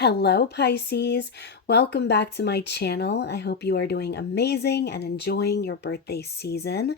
Hello, Pisces. Welcome back to my channel. I hope you are doing amazing and enjoying your birthday season.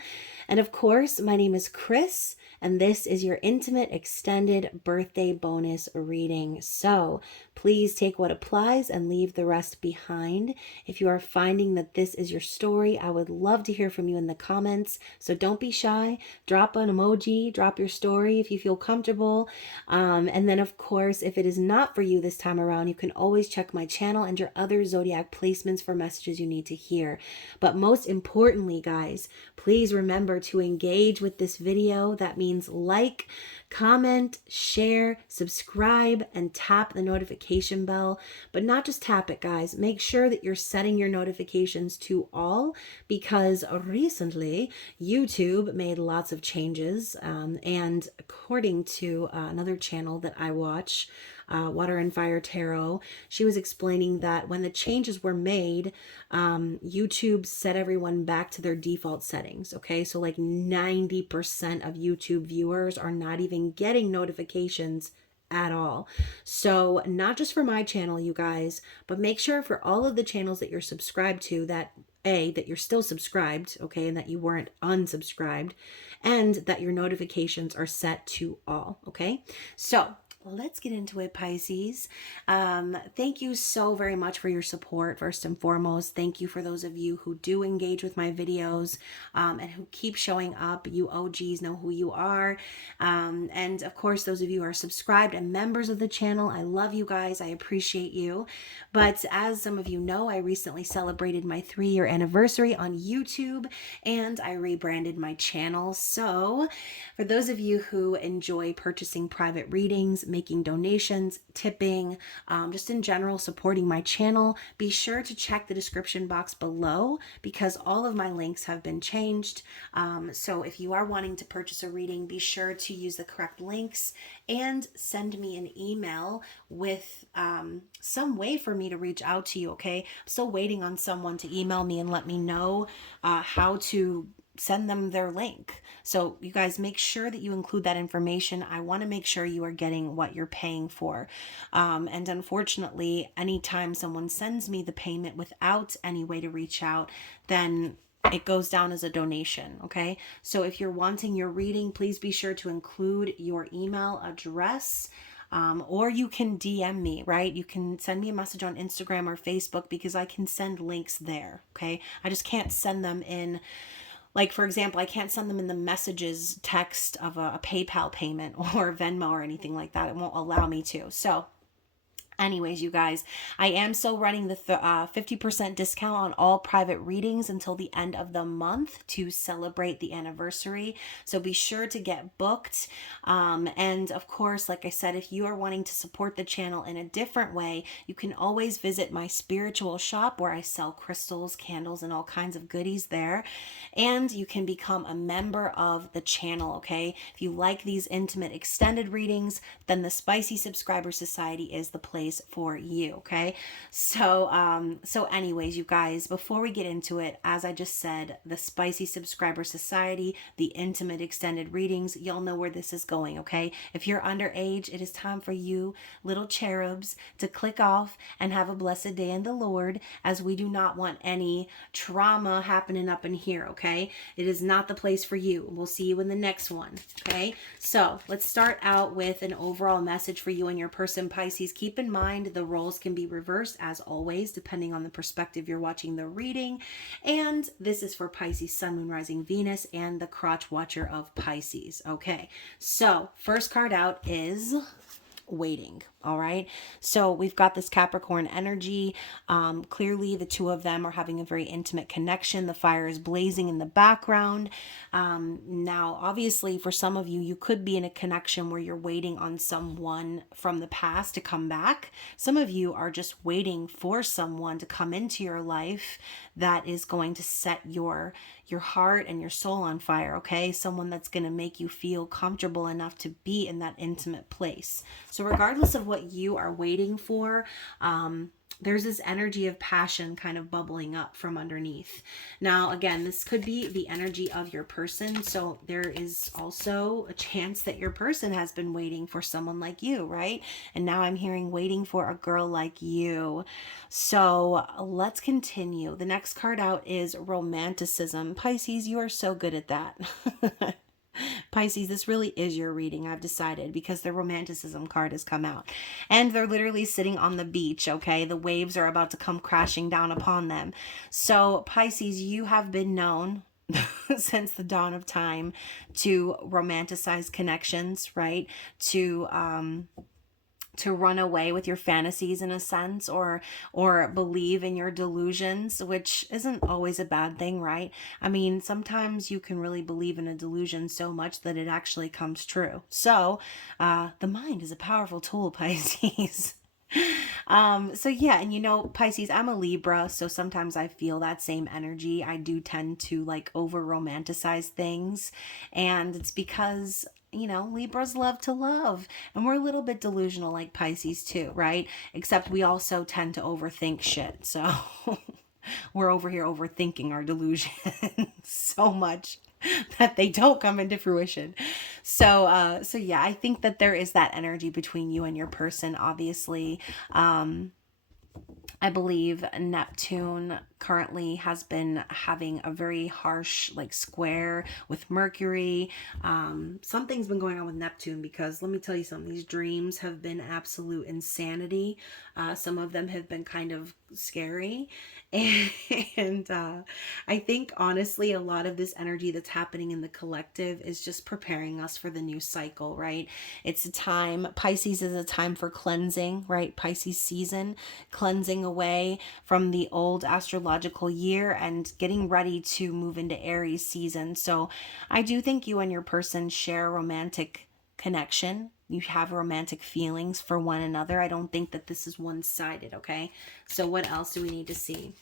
And of course, my name is Chris, and this is your intimate extended birthday bonus reading. So please take what applies and leave the rest behind. If you are finding that this is your story, I would love to hear from you in the comments. So don't be shy. Drop an emoji, drop your story if you feel comfortable. And then, of course, if it is not for you this time around, you can always check my channel and your other zodiac placements for messages you need to hear. But most importantly, guys, please remember to engage with this video. That means like, comment, share, subscribe, and tap the notification bell. But not just tap it, guys. Make sure that you're setting your notifications to all, because recently YouTube made lots of changes. And according to another channel that I watch, Water and Fire Tarot, she was explaining that when the changes were made, YouTube set everyone back to their default settings. Okay, so like 90% of YouTube viewers are not even getting notifications at all. So not just for my channel, you guys, but make sure for all of the channels that you're subscribed to that you're still subscribed, okay, and that you weren't unsubscribed, and that your notifications are set to all, okay? So let's get into it, Pisces. Thank you so very much for your support, first and foremost. Thank you for those of you who do engage with my videos and who keep showing up. You OGs know who you are. And of course, those of you who are subscribed and members of the channel, I love you guys. I appreciate you. But as some of you know, I recently celebrated my 3-year anniversary on YouTube, and I rebranded my channel. So for those of you who enjoy purchasing private readings, making donations, tipping, just in general supporting my channel, be sure to check the description box below, because all of my links have been changed. So if you are wanting to purchase a reading, be sure to use the correct links and send me an email with some way for me to reach out to you, okay? I'm still waiting on someone to email me and let me know how to send them their link. So you guys make sure that you include that information. I want to make sure you are getting what you're paying for. And unfortunately, anytime someone sends me the payment without any way to reach out, then it goes down as a donation, okay? So if you're wanting your reading, please be sure to include your email address. Or you can DM me, right? You can send me a message on Instagram or Facebook, because I can send links there, okay? I just can't send them in, like, for example, I can't send them in the messages text of a PayPal payment or Venmo or anything like that. It won't allow me to. So anyways, you guys, I am still running the 50% discount on all private readings until the end of the month to celebrate the anniversary. So be sure to get booked. And of course, like I said, if you are wanting to support the channel in a different way, you can always visit my spiritual shop where I sell crystals, candles, and all kinds of goodies there. And you can become a member of the channel, okay? If you like these intimate extended readings, then the Spicy Subscriber Society is the place for you, okay? So anyways, you guys, before we get into it, as I just said, the Spicy Subscriber Society, the intimate extended readings, y'all know where this is going, okay? If you're underage, it is time for you little cherubs to click off and have a blessed day in the Lord, as we do not want any trauma happening up in here, okay? It is not the place for you. We'll see you in the next one, okay? So let's start out with an overall message for you and your person, Pisces. Keep in mind, the roles can be reversed as always, depending on the perspective you're watching the reading. And this is for Pisces, Sun, Moon, Rising, Venus, and the crotch watcher of Pisces. Okay, so first card out is waiting. All right, so we've got this Capricorn energy. Clearly the two of them are having a very intimate connection. The fire is blazing in the background. Now obviously for some of you, you could be in a connection where you're waiting on someone from the past to come back. Some of you are just waiting for someone to come into your life that is going to set your heart and your soul on fire, okay? Someone that's going to make you feel comfortable enough to be in that intimate place. So regardless of what you are waiting for, there's this energy of passion kind of bubbling up from underneath. Now, again, this could be the energy of your person. So there is also a chance that your person has been waiting for someone like you, right? And now I'm hearing waiting for a girl like you. So let's continue. The next card out is romanticism. Pisces, you are so good at that. Pisces, this really is your reading, I've decided, because the romanticism card has come out. And they're literally sitting on the beach, okay? The waves are about to come crashing down upon them. So, Pisces, you have been known since the dawn of time to romanticize connections, right? To run away with your fantasies in a sense, or believe in your delusions, which isn't always a bad thing, right? I mean, sometimes you can really believe in a delusion so much that it actually comes true. So the mind is a powerful tool, Pisces. So yeah, and you know, Pisces, I'm a Libra, so sometimes I feel that same energy. I do tend to like over romanticize things, and it's because, you know, Libras love to love, and we're a little bit delusional like Pisces too, right? Except we also tend to overthink shit. So we're over here overthinking our delusions so much that they don't come into fruition. So yeah, I think that there is that energy between you and your person, obviously. I believe Neptune currently has been having a very harsh like square with Mercury. Something's been going on with Neptune, because let me tell you something, these dreams have been absolute insanity. Some of them have been kind of scary. And I think honestly, a lot of this energy that's happening in the collective is just preparing us for the new cycle, right? It's a time, Pisces is a time for cleansing, right? Pisces season, cleansing away from the old astrological year and getting ready to move into Aries season. So I do think you and your person share a romantic connection. You have romantic feelings for one another. I don't think that this is one-sided, okay? So what else do we need to see?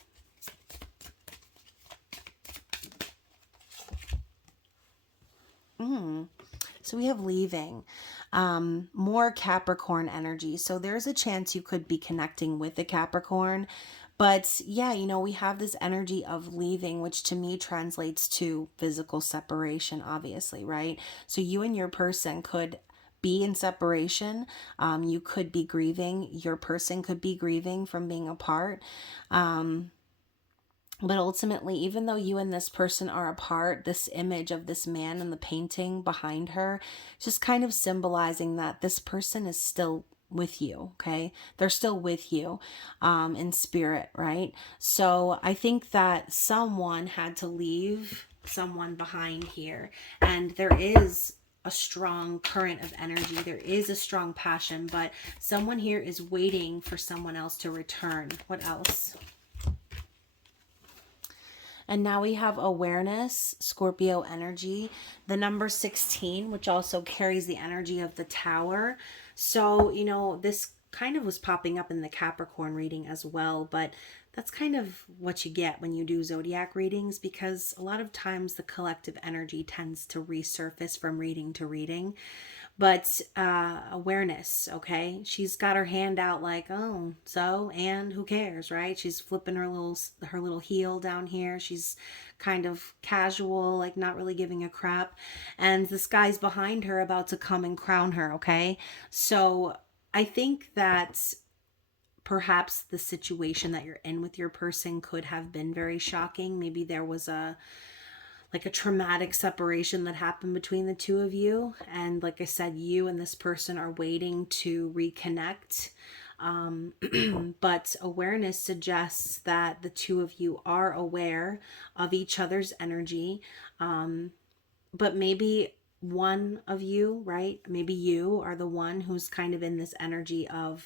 So we have leaving, more Capricorn energy. So there's a chance you could be connecting with a Capricorn. But yeah, you know, we have this energy of leaving, which to me translates to physical separation, obviously, right? So you and your person could be in separation. You could be grieving. Your person could be grieving from being apart. But ultimately, even though you and this person are apart, this image of this man and the painting behind her, just kind of symbolizing that this person is still with you, okay? They're still with you in spirit, right? So I think that someone had to leave someone behind here. And there is a strong current of energy. There is a strong passion, but someone here is waiting for someone else to return. What else? And now we have awareness, Scorpio energy, the number 16, which also carries the energy of the tower. So, you know, this kind of was popping up in the Capricorn reading as well, but that's kind of what you get when you do zodiac readings, because a lot of times the collective energy tends to resurface from reading to reading. But awareness, okay, she's got her hand out like, oh, so, and who cares, right? She's flipping her little heel down here. She's kind of casual, like not really giving a crap, and this guy's behind her about to come and crown her, okay? So I think that perhaps the situation that you're in with your person could have been very shocking. Maybe there was a traumatic separation that happened between the two of you, and like I said, you and this person are waiting to reconnect. But awareness suggests that the two of you are aware of each other's energy, but maybe one of you, right, maybe you are the one who's kind of in this energy of,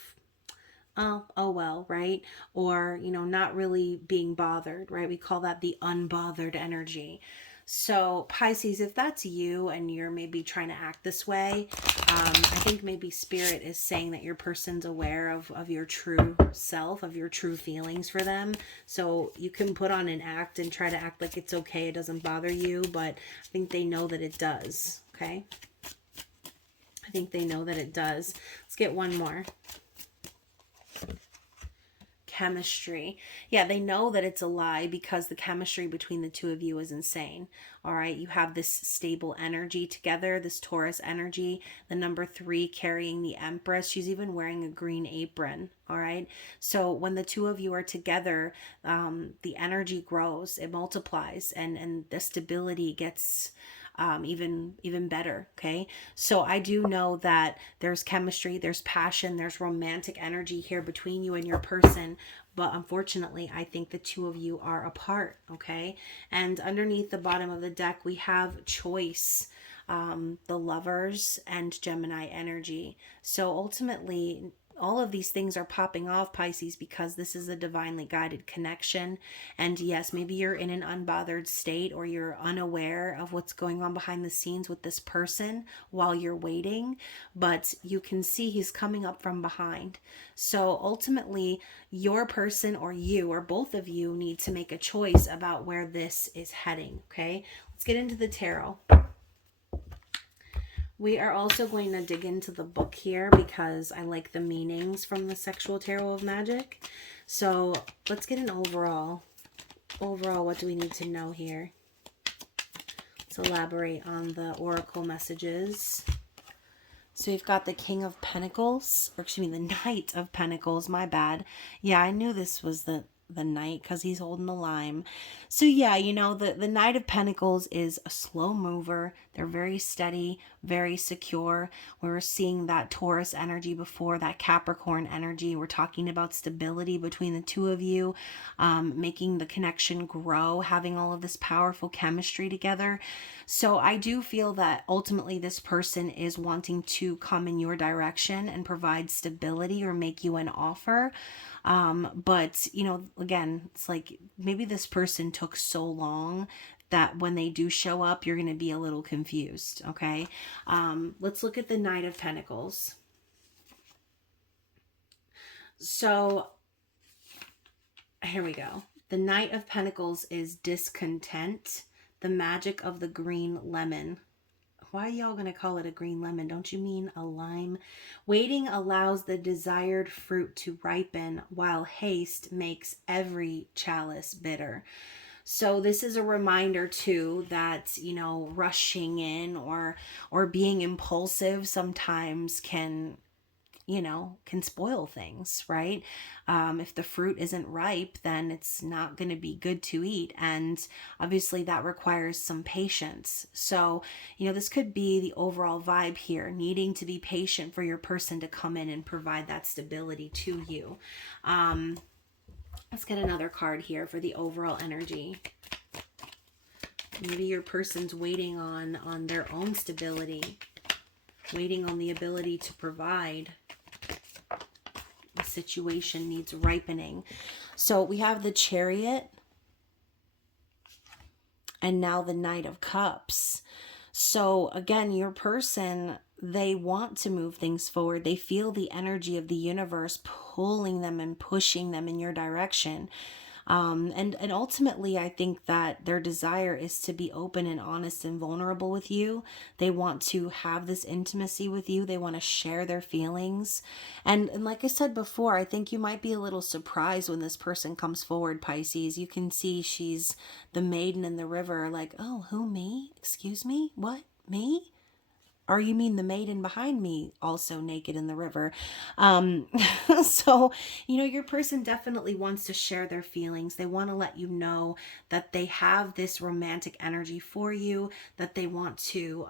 oh well, right? Or, you know, not really being bothered, right? We call that the unbothered energy. So Pisces, if that's you and you're maybe trying to act this way, I think maybe spirit is saying that your person's aware of your true self, of your true feelings for them. So you can put on an act and try to act like it's okay, it doesn't bother you, but I think they know that it does, okay? I think they know that it does. Let's get one more. chemistry. Yeah, they know that it's a lie because the chemistry between the two of you is insane. All right, you have this stable energy together, this Taurus energy, the number 3 carrying the Empress. She's even wearing a green apron. All right, so when the two of you are together, the energy grows, it multiplies, and the stability gets even better. Okay, so I do know that there's chemistry, there's passion, there's romantic energy here between you and your person, but unfortunately I think the two of you are apart. Okay, and underneath the bottom of the deck we have choice, the Lovers, and Gemini energy. So ultimately all of these things are popping off, Pisces, because this is a divinely guided connection. And yes, maybe you're in an unbothered state, or you're unaware of what's going on behind the scenes with this person while you're waiting, but you can see he's coming up from behind. So ultimately, your person, or you, or both of you, need to make a choice about where this is heading. Okay, let's get into the tarot. We are also going to dig into the book here because I like the meanings from the Sexual Tarot of Magic. So let's get an overall. Overall, what do we need to know here? Let's elaborate on the oracle messages. So you've got the King of Pentacles, or excuse me, the Knight of Pentacles, my bad. Yeah, I knew this was the Knight because he's holding the lime. So yeah, you know, the Knight of Pentacles is a slow mover. They're very steady, very secure. We were seeing that Taurus energy before, that Capricorn energy. We're talking about stability between the two of you, making the connection grow, having all of this powerful chemistry together. So I do feel that ultimately this person is wanting to come in your direction and provide stability or make you an offer. But you know, again, it's like maybe this person took so long that when they do show up, you're going to be a little confused. Okay. Let's look at the Knight of Pentacles. So here we go. The Knight of Pentacles is discontent, the magic of the green lemon. Why are y'all going to call it a green lemon? Don't you mean a lime? Waiting allows the desired fruit to ripen, while haste makes every chalice bitter. So this is a reminder too that, you know, rushing in or being impulsive sometimes can, you know, can spoil things, right? If the fruit isn't ripe, then it's not going to be good to eat. And obviously that requires some patience. So, you know, this could be the overall vibe here, needing to be patient for your person to come in and provide that stability to you. Let's get another card here for the overall energy. Maybe your person's waiting on their own stability, waiting on the ability to provide. The situation needs ripening. So we have the Chariot and now the Knight of Cups. So again, your person, they want to move things forward. They feel the energy of the universe pulling them and pushing them in your direction. And ultimately, I think that their desire is to be open and honest and vulnerable with you. They want to have this intimacy with you. They want to share their feelings. And like I said before, I think you might be a little surprised when this person comes forward, Pisces. You can see she's the maiden in the river, like, oh, who, me? Excuse me? What? Me? Or you mean the maiden behind me also naked in the river? So, you know, your person definitely wants to share their feelings. They want to let you know that they have this romantic energy for you, that they want to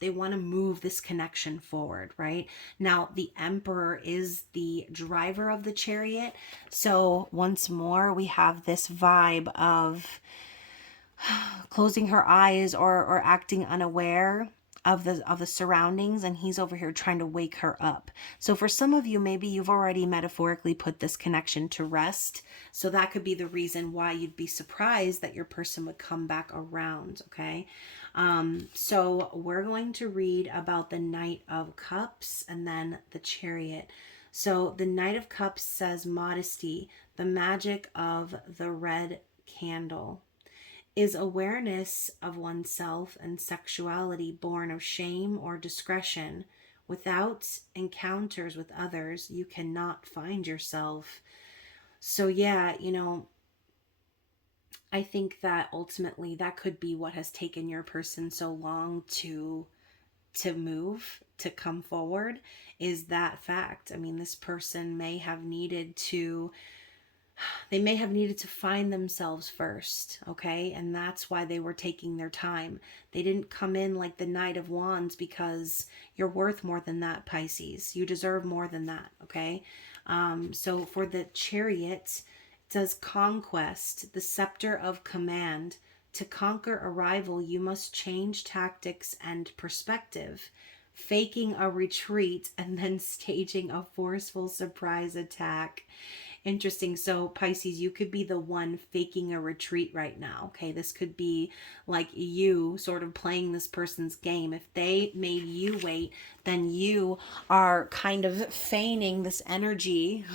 move this connection forward, right? Now, the Emperor is the driver of the Chariot. So once more, we have this vibe of closing her eyes or acting unaware of the surroundings, and he's over here trying to wake her up. So for some of you, maybe you've already metaphorically put this connection to rest. So that could be the reason why you'd be surprised that your person would come back around. Okay. So we're going to read about the Knight of Cups and then the Chariot. So the Knight of Cups says modesty, the magic of the red candle. Is awareness of oneself and sexuality born of shame or discretion? Without encounters with others, you cannot find yourself. So yeah, I think that ultimately that could be what has taken your person so long to move, to come forward, is that fact. I mean, this person may have needed to, they may have needed to find themselves first, okay? And that's why they were taking their time. They didn't come in like the Knight of Wands, because you're worth more than that, Pisces. You deserve more than that, okay? So for the Chariot, it says conquest, the scepter of command. To conquer a rival, you must change tactics and perspective, faking a retreat and then staging a forceful surprise attack. Interesting. So, Pisces, you could be the one faking a retreat right now. Okay. This could be like you sort of playing this person's game. If they made you wait, then you are kind of feigning this energy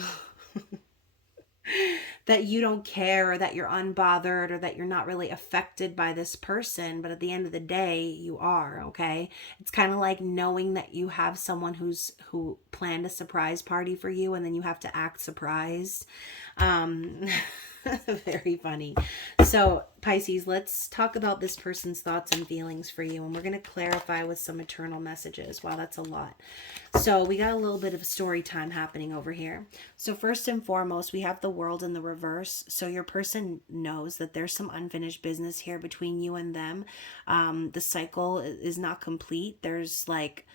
that you don't care, or that you're unbothered, or that you're not really affected by this person, but at the end of the day you are. Okay, it's kind of like knowing that you have someone who planned a surprise party for you, and then you have to act surprised. um Very funny. So, Pisces, let's talk about this person's thoughts and feelings for you, and we're going to clarify with some eternal messages. Wow, that's a lot. So we got a little bit of story time happening over here. So first and foremost, we have the World in the reverse. So your person knows that there's some unfinished business here between you and them. The cycle is not complete. There's like,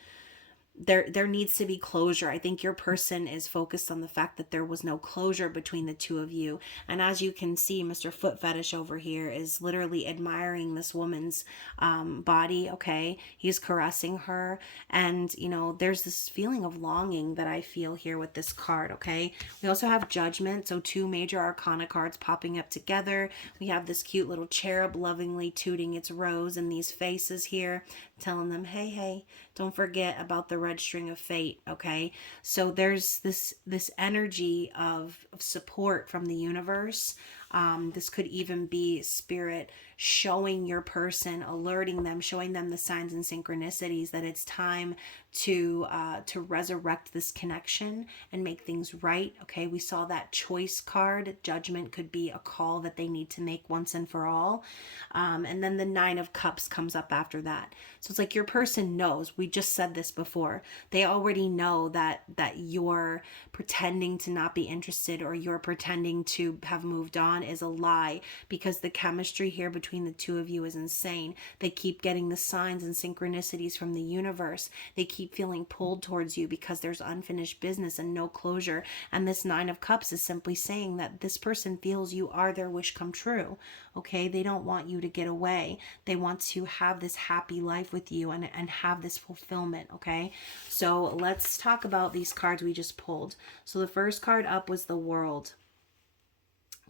there needs to be closure. I think your person is focused on the fact that there was no closure between the two of you. And as you can see, Mr. Foot Fetish over here is literally admiring this woman's body. Okay, he's caressing her, and there's this feeling of longing that I feel here with this card. Okay, we also have Judgment, so two major arcana cards popping up together. We have this cute little cherub lovingly tooting its rose in these faces here, telling them, hey, hey, don't forget about the red string of fate. Okay, so there's this energy of support from the universe. This could even be spirit showing your person, alerting them, showing them the signs and synchronicities that it's time to resurrect this connection and make things right. Okay, we saw that choice card. Judgment could be a call that they need to make once and for all. And then the Nine of Cups comes up after that. So it's like your person knows. We just said this before. They already know that you're pretending to not be interested, or you're pretending to have moved on, is a lie, because the chemistry here between the two of you is insane. They keep getting the signs and synchronicities from the universe. They keep feeling pulled towards you because there's unfinished business and no closure. And this Nine of Cups is simply saying that this person feels you are their wish come true. Okay, they don't want you to get away. They want to have this happy life with you and have this fulfillment. Okay, so let's talk about these cards we just pulled. So the first card up was the World.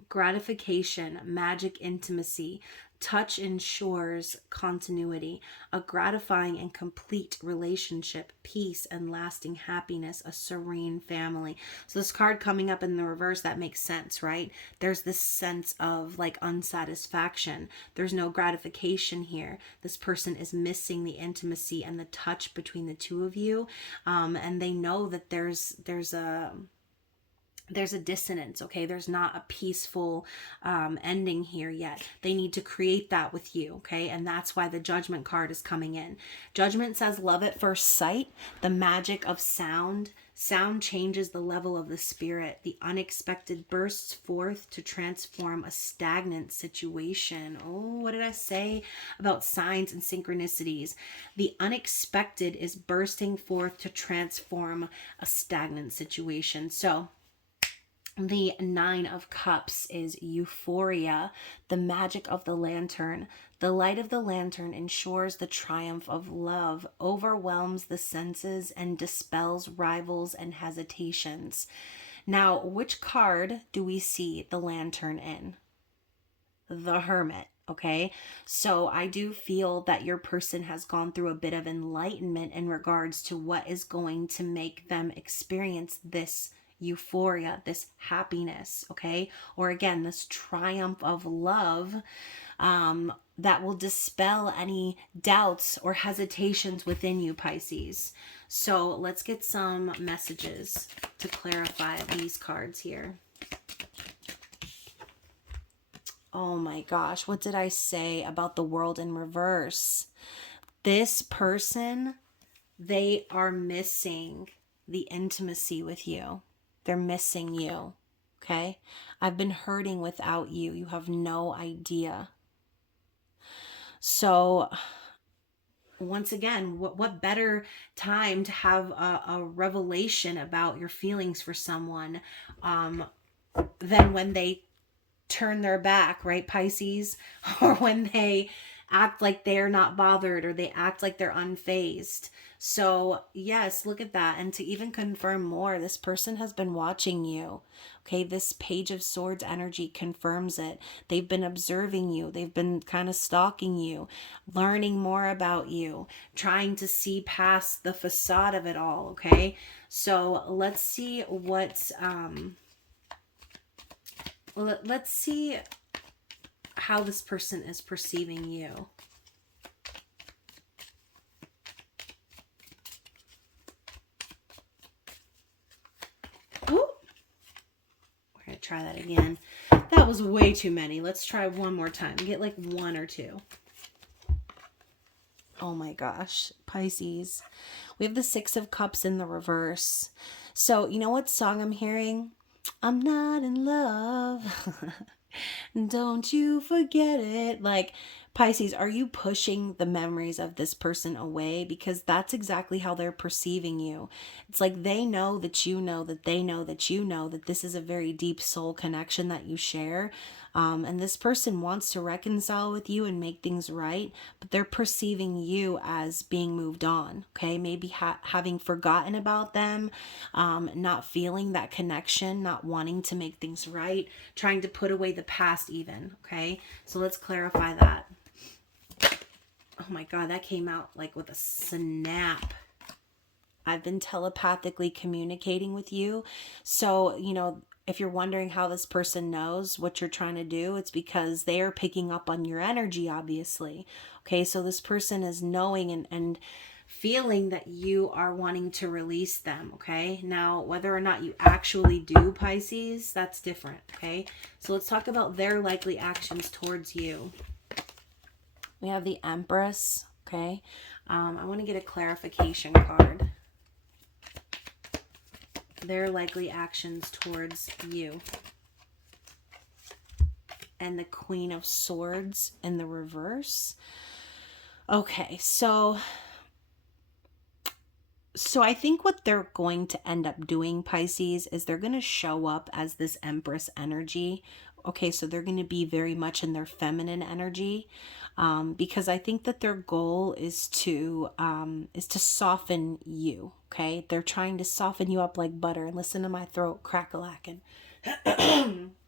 Gratification, magic, intimacy. Touch ensures continuity, a gratifying and complete relationship, peace and lasting happiness, a serene family. So this card coming up in the reverse, that makes sense, right? There's this sense of like unsatisfaction. There's no gratification here. This person is missing the intimacy and the touch between the two of you. And they know that there's a dissonance. Okay, there's not a peaceful ending here yet. They need to create that with you. Okay, and that's why the Judgment card is coming in. Judgment says love at first sight, the magic of sound. Sound changes the level of the spirit. The unexpected bursts forth to transform a stagnant situation. Oh, what did I say about signs and synchronicities? The unexpected is bursting forth to transform a stagnant situation. So the Nine of Cups is euphoria, the magic of the lantern. The light of the lantern ensures the triumph of love, overwhelms the senses, and dispels rivals and hesitations. Now, which card do we see the lantern in? The Hermit. Okay, so I do feel that your person has gone through a bit of enlightenment in regards to what is going to make them experience this euphoria, this happiness, okay? Or again, this triumph of love that will dispel any doubts or hesitations within you, Pisces. So let's get some messages to clarify these cards here. Oh my gosh, what did I say about the world in reverse? This person, they are missing the intimacy with you. They're missing you. Okay? I've been hurting without you. You have no idea. So, once again, what better time to have a revelation about your feelings for someone than when they turn their back, right, Pisces? Or when they act like they're not bothered, or they act like they're unfazed. So yes, look at that. And to even confirm more, this person has been watching you. Okay, this Page of Swords energy confirms it. They've been observing you. They've been kind of stalking you, learning more about you, trying to see past the facade of it all. Okay, so let's see what let's see how this person is perceiving you. Ooh. We're going to try that again. That was way too many. Let's try one more time. Get like one or two. Oh my gosh, Pisces. We have the Six of Cups in the reverse. So, you know what song I'm hearing? I'm not in love. Don't you forget it. Like, Pisces, are you pushing the memories of this person away? Because that's exactly how they're perceiving you. It's like they know that you know that they know that you know that this is a very deep soul connection that you share. And this person wants to reconcile with you and make things right, but they're perceiving you as being moved on. Okay, maybe having forgotten about them, not feeling that connection, not wanting to make things right, trying to put away the past even. Okay, so let's clarify that. Oh my God, that came out like with a snap. I've been telepathically communicating with you. So, if you're wondering how this person knows what you're trying to do, it's because they are picking up on your energy, obviously. Okay, so this person is knowing and feeling that you are wanting to release them. Okay, now whether or not you actually do, Pisces, that's different. Okay, so let's talk about their likely actions towards you. We have the Empress. Okay, I want to get a clarification card. Their likely actions towards you. And the Queen of Swords in the reverse. Okay, so I think what they're going to end up doing, Pisces, is they're going to show up as this Empress energy. Okay, so they're going to be very much in their feminine energy, because I think that their goal is to soften you. Okay, they're trying to soften you up like butter. And listen to my throat crack-a-lackin'.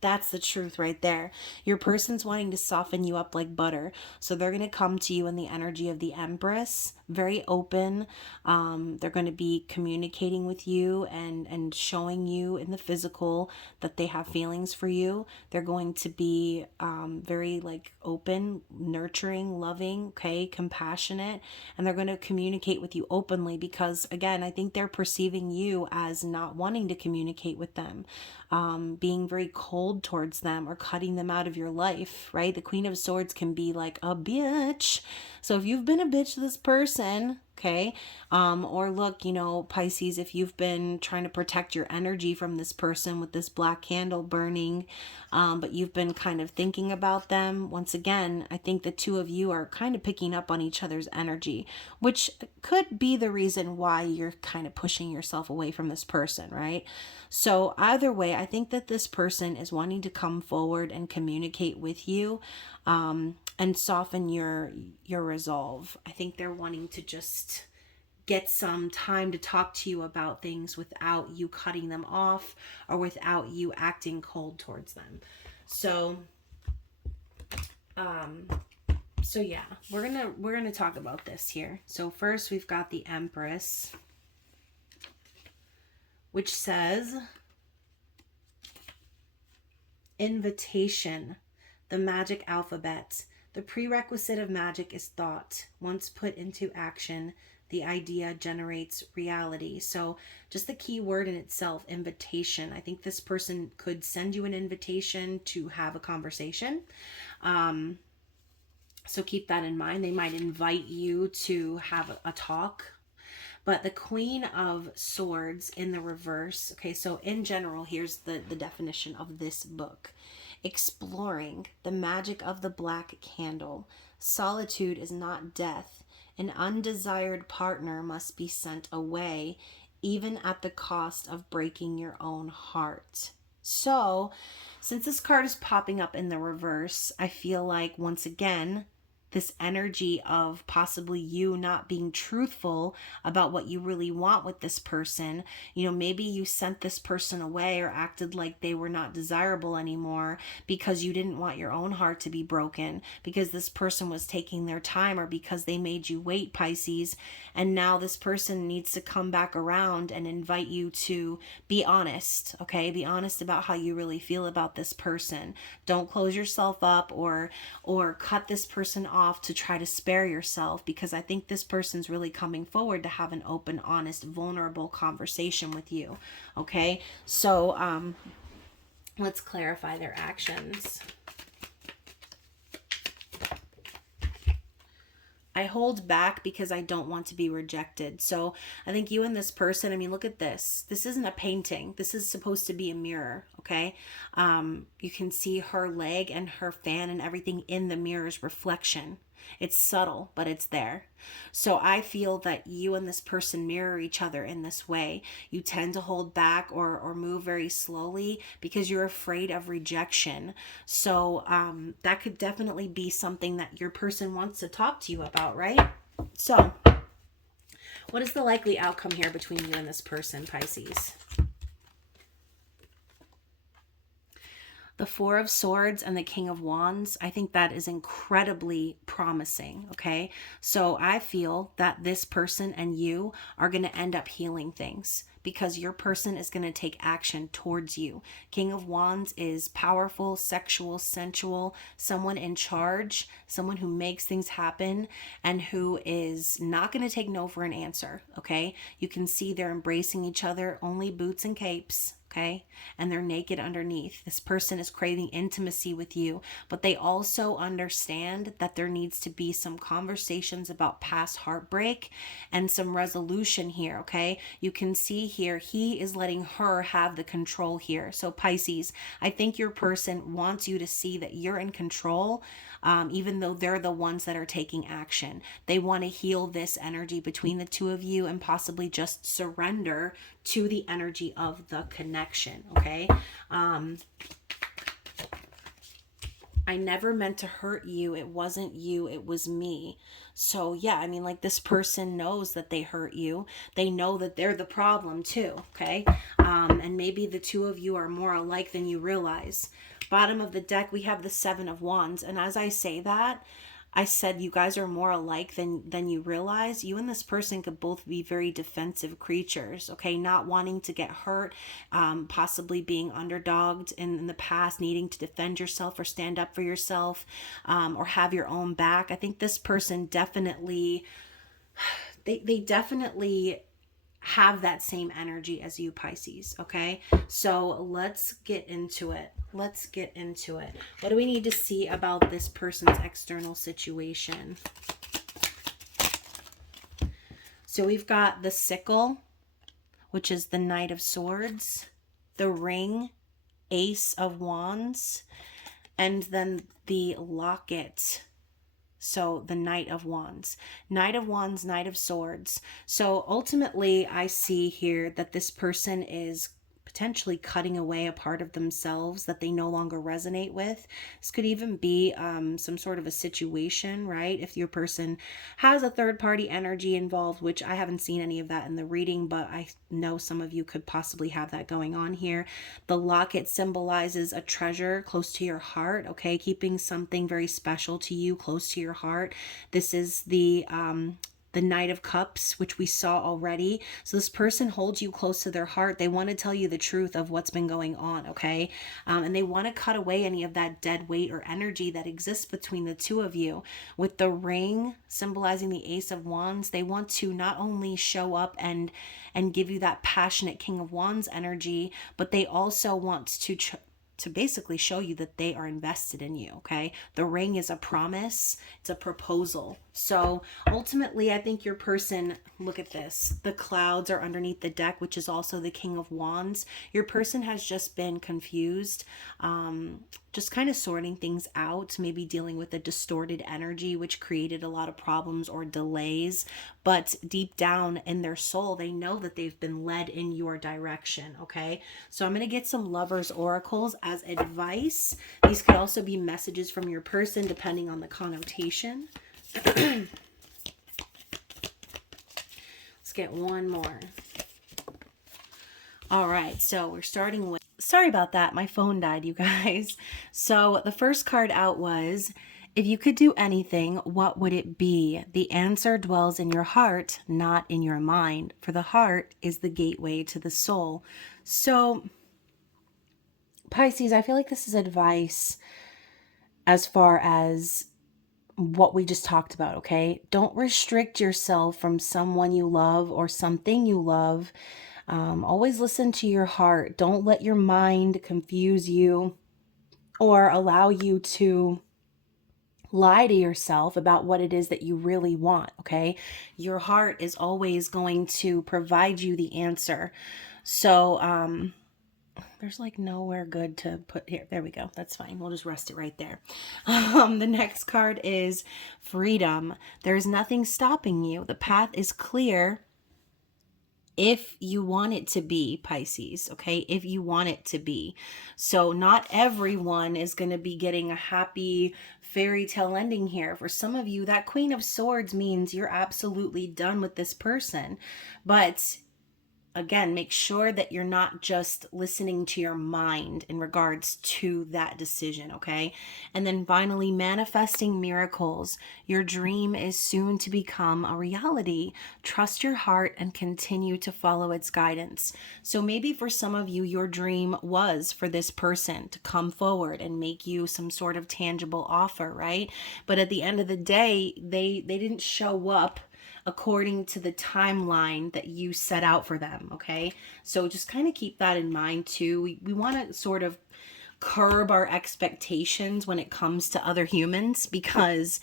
That's the truth right there. Your person's wanting to soften you up like butter. So they're going to come to you in the energy of the Empress, very open. They're going to be communicating with you and showing you in the physical that they have feelings for you. They're going to be very like open, nurturing, loving, okay, compassionate. And they're going to communicate with you openly because, again, I think they're perceiving you as not wanting to communicate with them. Being very cold towards them or cutting them out of your life, right? The Queen of Swords can be like a bitch. So if you've been a bitch to this person, okay, or look, Pisces, if you've been trying to protect your energy from this person with this black candle burning, but you've been kind of thinking about them, once again, I think the two of you are kind of picking up on each other's energy, which could be the reason why you're kind of pushing yourself away from this person, right? So either way, I think that this person is wanting to come forward and communicate with you, and soften your resolve. I think they're wanting to just get some time to talk to you about things without you cutting them off or without you acting cold towards them. So yeah, we're gonna talk about this here. So first we've got the Empress, which says invitation, the magic alphabet. The prerequisite of magic is thought. Once put into action, The idea generates reality. So just the key word in itself, invitation. I think this person could send you an invitation to have a conversation. So keep that in mind. They might invite you to have a talk. But the Queen of Swords in the reverse. Okay, so in general, here's the definition of this book. Exploring the magic of the black candle. Solitude is not death. An undesired partner must be sent away, even at the cost of breaking your own heart. So, since this card is popping up in the reverse, I feel like once again, this energy of possibly you not being truthful about what you really want with this person. You know, maybe you sent this person away or acted like they were not desirable anymore because you didn't want your own heart to be broken, because this person was taking their time, or because they made you wait, Pisces. And now this person needs to come back around and invite you to be honest, okay? Be honest about how you really feel about this person. Don't close yourself up or cut this person off to try to spare yourself, because I think this person's really coming forward to have an open, honest, vulnerable conversation with you. Okay, so let's clarify their actions. I hold back because I don't want to be rejected. So I think you and this person, I mean, look at this. This isn't a painting. This is supposed to be a mirror, okay? You can see her leg and her fan and everything in the mirror's reflection. It's subtle, but it's there. So I feel that you and this person mirror each other in this way. You tend to hold back or move very slowly because you're afraid of rejection. So that could definitely be something that your person wants to talk to you about, right? So what is the likely outcome here between you and this person, Pisces? The Four of Swords and the King of Wands, I think that is incredibly promising, okay? So I feel that this person and you are going to end up healing things, because your person is going to take action towards you. King of Wands is powerful, sexual, sensual, someone in charge, someone who makes things happen, and who is not going to take no for an answer, okay? You can see they're embracing each other, only boots and capes. Okay, and they're naked underneath. This person is craving intimacy with you, but they also understand that there needs to be some conversations about past heartbreak and some resolution here, okay? You can see here, he is letting her have the control here. So Pisces, I think your person wants you to see that you're in control, even though they're the ones that are taking action. They want to heal this energy between the two of you and possibly just surrender to the energy of the connection, okay? I never meant to hurt you. It wasn't you, it was me. So yeah, I mean, like, this person knows that they hurt you. They know that they're the problem too, okay? And maybe the two of you are more alike than you realize. Bottom of the deck, we have the Seven of Wands. And as I say that, I said you guys are more alike than you realize. You and this person could both be very defensive creatures, okay? Not wanting to get hurt, possibly being underdogged in the past, needing to defend yourself or stand up for yourself, or have your own back. I think this person definitely, they definitely have that same energy as you, Pisces, okay? So let's get into it. Let's get into it. What do we need to see about this person's external situation? So we've got the sickle, which is the Knight of Swords, the ring, Ace of Wands, and then the locket. So the Knight of Wands, Knight of Wands, Knight of Swords. So ultimately, I see here that this person is potentially cutting away a part of themselves that they no longer resonate with. This could even be some sort of a situation, right? If your person has a third party energy involved, which I haven't seen any of that in the reading, but I know some of you could possibly have that going on here. The locket symbolizes a treasure close to your heart, okay? Keeping something very special to you close to your heart. This is the the Knight of Cups, which we saw already. So this person holds you close to their heart. They want to tell you the truth of what's been going on, okay? And they want to cut away any of that dead weight or energy that exists between the two of you. With the ring symbolizing the Ace of Wands, they want to not only show up and give you that passionate King of Wands energy, but they also want to basically show you that they are invested in you, okay? The ring is a promise, it's a proposal. So ultimately, I think your person, look at this, the clouds are underneath the deck, which is also the King of Wands. Your person has just been confused, just kind of sorting things out, maybe dealing with a distorted energy, which created a lot of problems or delays. But deep down in their soul, they know that they've been led in your direction, okay? So I'm going to get some Lovers Oracles as advice. These could also be messages from your person, depending on the connotation. Let's get one more. All right, so we're starting with, sorry about that, my phone died, you guys. So the first card out was, if you could do anything, what would it be? The answer dwells in your heart, not in your mind, for the heart is the gateway to the soul. So Pisces, I feel like this is advice as far as what we just talked about, okay? Don't restrict yourself from someone you love or something you love. Always listen to your heart. Don't let your mind confuse you or allow you to lie to yourself about what it is that you really want, okay? Your heart is always going to provide you the answer. So, there's like nowhere good to put here. There we go. That's fine. We'll just rest it right there. The next card is freedom. There's nothing stopping you. The path is clear if you want it to be, Pisces, okay? If you want it to be. So not everyone is going to be getting a happy fairy tale ending here. For some of you, that Queen of Swords means you're absolutely done with this person. But again, make sure that you're not just listening to your mind in regards to that decision, okay? And then finally, manifesting miracles. Your dream is soon to become a reality. Trust your heart and continue to follow its guidance. So maybe for some of you, your dream was for this person to come forward and make you some sort of tangible offer, right? But at the end of the day, they didn't show up according to the timeline that you set out for them, okay? So just kind of keep that in mind too. We want to sort of curb our expectations when it comes to other humans, because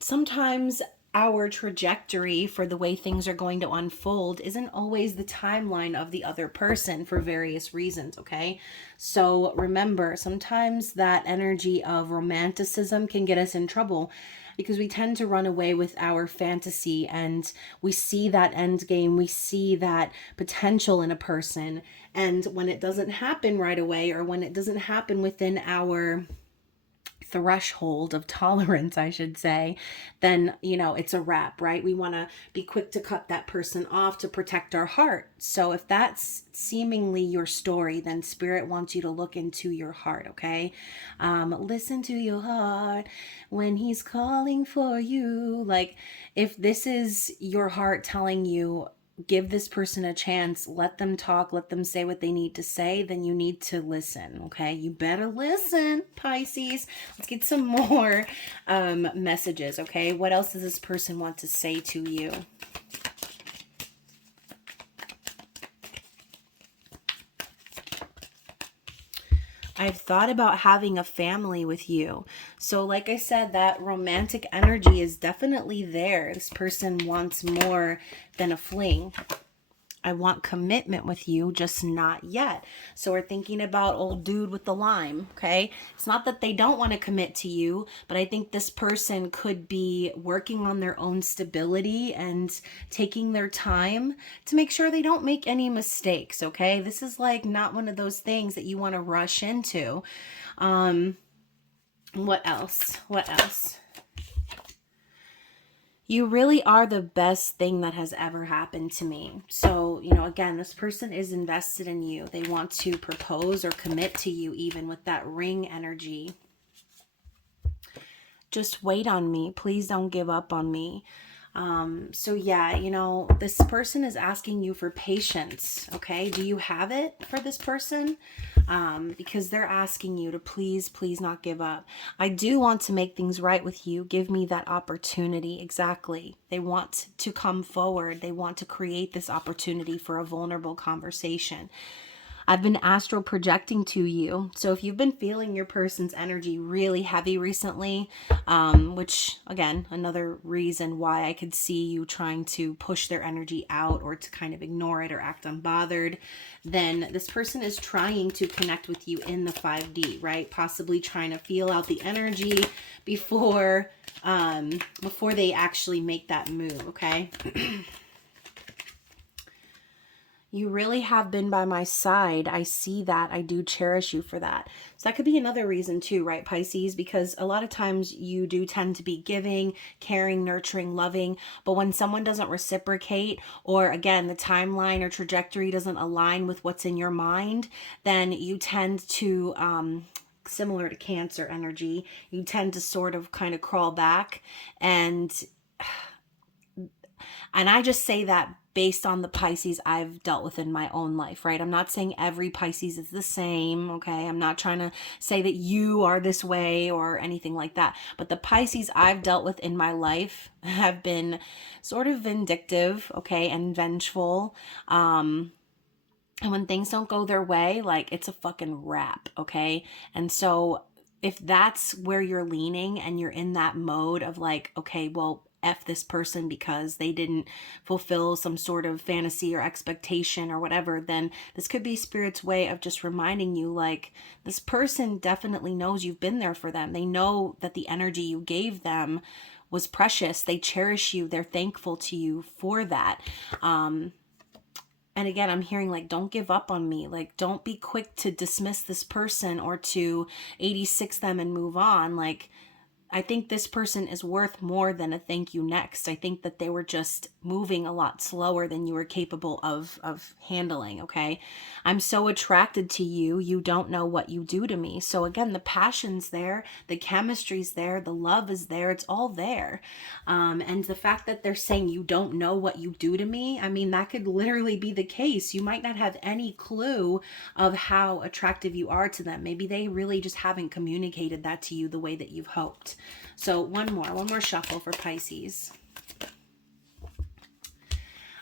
sometimes our trajectory for the way things are going to unfold isn't always the timeline of the other person for various reasons, okay? So remember, sometimes that energy of romanticism can get us in trouble, because we tend to run away with our fantasy and we see that end game, we see that potential in a person. And when it doesn't happen right away, or when it doesn't happen within our threshold of tolerance, I should say, then, it's a wrap, right? We want to be quick to cut that person off to protect our heart. So if that's seemingly your story, then Spirit wants you to look into your heart, okay? Listen to your heart when he's calling for you. Like, if this is your heart telling you, give this person a chance, let them talk, let them say what they need to say, then you need to listen, okay? You better listen, Pisces. Let's get some more messages, okay? What else does this person want to say to you? I've thought about having a family with you. So like I said, that romantic energy is definitely there. This person wants more than a fling. I want commitment with you, just not yet. So we're thinking about old dude with the lime, okay? It's not that they don't want to commit to you, but I think this person could be working on their own stability and taking their time to make sure they don't make any mistakes, okay? This is like not one of those things that you want to rush into. What else? What else? You really are the best thing that has ever happened to me. So, again, this person is invested in you. They want to propose or commit to you, even with that ring energy. Just wait on me. Please don't give up on me. So yeah, you know, this person is asking you for patience. Okay. Do you have it for this person? Because they're asking you to please, please not give up. I do want to make things right with you. Give me that opportunity. Exactly. They want to come forward. They want to create this opportunity for a vulnerable conversation. I've been astral projecting to you. So if you've been feeling your person's energy really heavy recently, which again, another reason why I could see you trying to push their energy out or to kind of ignore it or act unbothered, then this person is trying to connect with you in the 5D, right? Possibly trying to feel out the energy before they actually make that move, okay? You really have been by my side. I see that. I do cherish you for that. So that could be another reason too, right, Pisces? Because a lot of times you do tend to be giving, caring, nurturing, loving. But when someone doesn't reciprocate, or again, the timeline or trajectory doesn't align with what's in your mind, then you tend to, similar to Cancer energy, you tend to sort of kind of crawl back. And I just say that based on the Pisces I've dealt with in my own life, right? I'm not saying every Pisces is the same, okay? I'm not trying to say that you are this way or anything like that. But the Pisces I've dealt with in my life have been sort of vindictive, okay, and vengeful. And when things don't go their way, like it's a fucking wrap, okay? And so if that's where you're leaning and you're in that mode of like, okay, well, F this person because they didn't fulfill some sort of fantasy or expectation or whatever, then this could be Spirit's way of just reminding you, like, this person definitely knows you've been there for them. They know that the energy you gave them was precious. They cherish you. They're thankful to you for that. And again, I'm hearing like, don't give up on me. Like, don't be quick to dismiss this person or to 86 them and move on. Like, I think this person is worth more than a thank you next. I think that they were just moving a lot slower than you were capable of handling, okay? I'm so attracted to you. You don't know what you do to me. So again, the passion's there, the chemistry's there, the love is there. It's all there. And the fact that they're saying you don't know what you do to me, I mean, that could literally be the case. You might not have any clue of how attractive you are to them. Maybe they really just haven't communicated that to you the way that you've hoped. So one more shuffle for Pisces.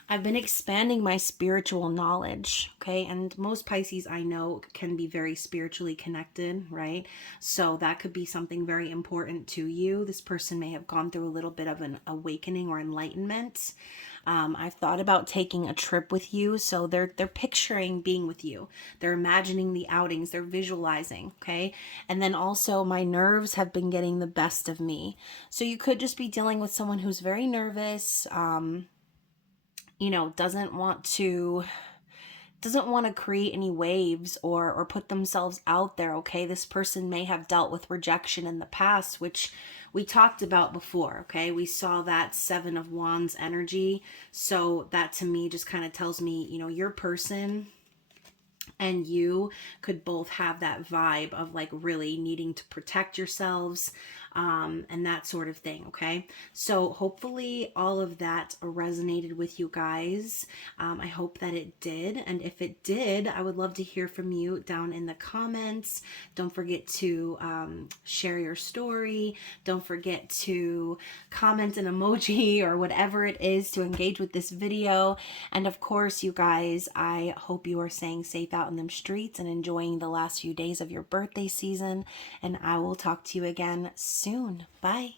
I've been expanding my spiritual knowledge, okay? And most Pisces I know can be very spiritually connected, right? So that could be something very important to you. This person may have gone through a little bit of an awakening or enlightenment. I've thought about taking a trip with you. So they're picturing being with you. They're imagining the outings. They're visualizing, okay? And then also my nerves have been getting the best of me. So you could just be dealing with someone who's very nervous, you know, doesn't want to create any waves or put themselves out there, okay? This person may have dealt with rejection in the past, which we talked about before, okay? We saw that 7 of Wands energy. So that to me just kind of tells me, you know, your person and you could both have that vibe of like really needing to protect yourselves, and that sort of thing, okay? So hopefully all of that resonated with you guys. I hope that it did. And if it did, I would love to hear from you down in the comments. Don't forget to share your story. Don't forget to comment an emoji or whatever it is to engage with this video. And of course, you guys, I hope you are staying safe out in them streets and enjoying the last few days of your birthday season. And I will talk to you again soon. Bye.